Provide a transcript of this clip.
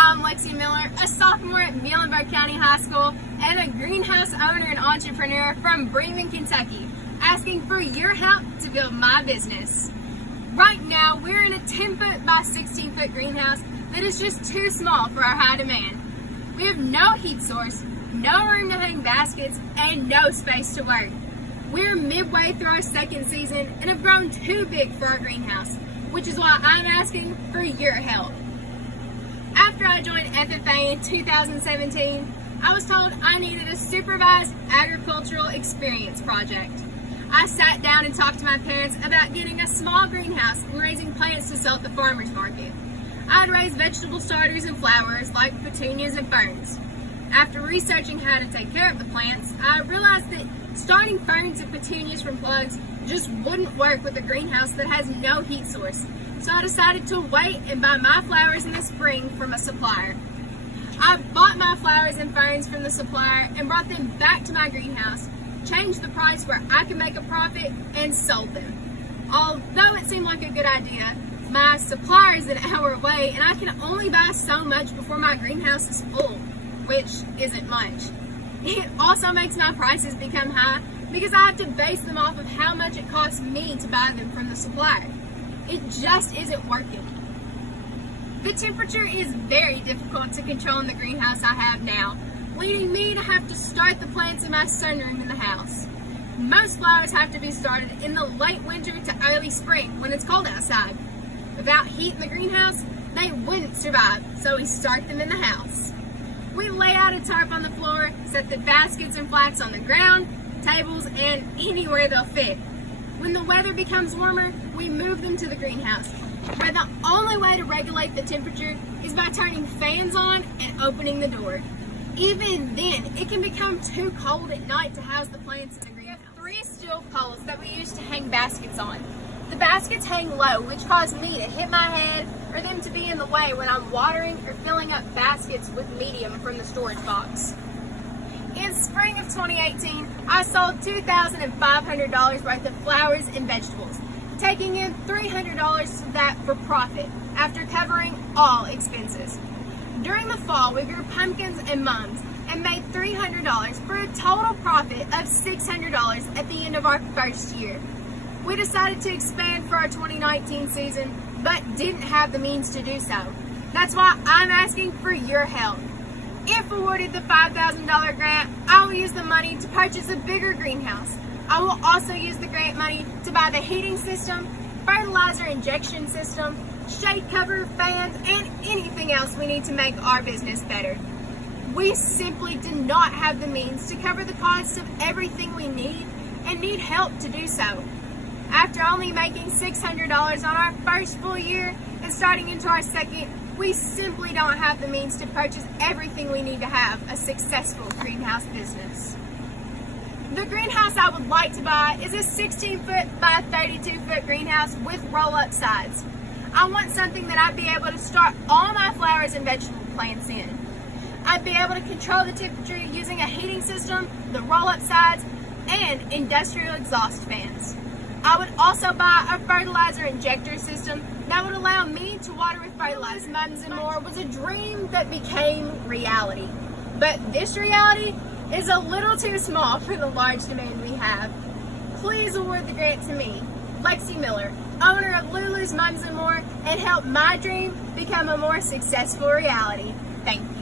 I'm Lexi Miller, a sophomore at Muhlenberg County High School and a greenhouse owner and entrepreneur from Bremen, Kentucky, asking for your help to build my business. Right now, we're in a 10-foot by 16-foot greenhouse that is just too small for our high demand. We have no heat source, no room to hang baskets, and no space to work. We're midway through our second season and have grown too big for our greenhouse, which is why I'm asking for your help. After I joined FFA in 2017, I was told I needed a supervised agricultural experience project. I sat down and talked to my parents about getting a small greenhouse and raising plants to sell at the farmer's market. I'd raise vegetable starters and flowers like petunias and ferns. After researching how to take care of the plants, I realized that starting ferns and petunias from plugs just wouldn't work with a greenhouse that has no heat source. So I decided to wait and buy my flowers in the spring from a supplier. I bought my flowers and ferns from the supplier and brought them back to my greenhouse, changed the price where I could make a profit, and sold them. Although it seemed like a good idea, my supplier is an hour away and I can only buy so much before my greenhouse is full, which isn't much. It also makes my prices become high because I have to base them off of how much it costs me to buy them from the supplier. It just isn't working. The temperature is very difficult to control in the greenhouse I have now, leading me to have to start the plants in my sunroom in the house. Most flowers have to be started in the late winter to early spring when it's cold outside. Without heat in the greenhouse, they wouldn't survive, so we start them in the house. We lay out a tarp on the floor, set the baskets and flats on the ground, tables, and anywhere they'll fit. When the weather becomes warmer, we move them to the greenhouse, where the only way to regulate the temperature is by turning fans on and opening the door. Even then, it can become too cold at night to house the plants in the greenhouse. We have 3 steel poles that we use to hang baskets on. The baskets hang low, which cause me to hit my head or them to be in the way when I'm watering or filling up baskets with medium from the storage box. In spring of 2018, I sold $2,500 worth of flowers and vegetables, taking in $300 of that for profit after covering all expenses. During the fall, we grew pumpkins and mums and made $300 for a total profit of $600 at the end of our first year. We decided to expand for our 2019 season, but didn't have the means to do so. That's why I'm asking for your help. If awarded the $5,000 grant, I will use the money to purchase a bigger greenhouse. I will also use the grant money to buy the heating system, fertilizer injection system, shade cover, fans, and anything else we need to make our business better. We simply do not have the means to cover the cost of everything we need and need help to do so. After only making $600 on our first full year and starting into our second, we simply don't have the means to purchase everything we need to have a successful greenhouse business. The greenhouse I would like to buy is a 16-foot by 32-foot greenhouse with roll-up sides. I want something that I'd be able to start all my flowers and vegetable plants in. I'd be able to control the temperature using a heating system, the roll-up sides, and industrial exhaust fans. I would also buy a fertilizer injector system that would allow me to water with fertilizer. Mums and More was a dream that became reality. But this reality is a little too small for the large demand we have. Please award the grant to me, Lexi Miller, owner of Lulu's Mums and More, and help my dream become a more successful reality. Thank you.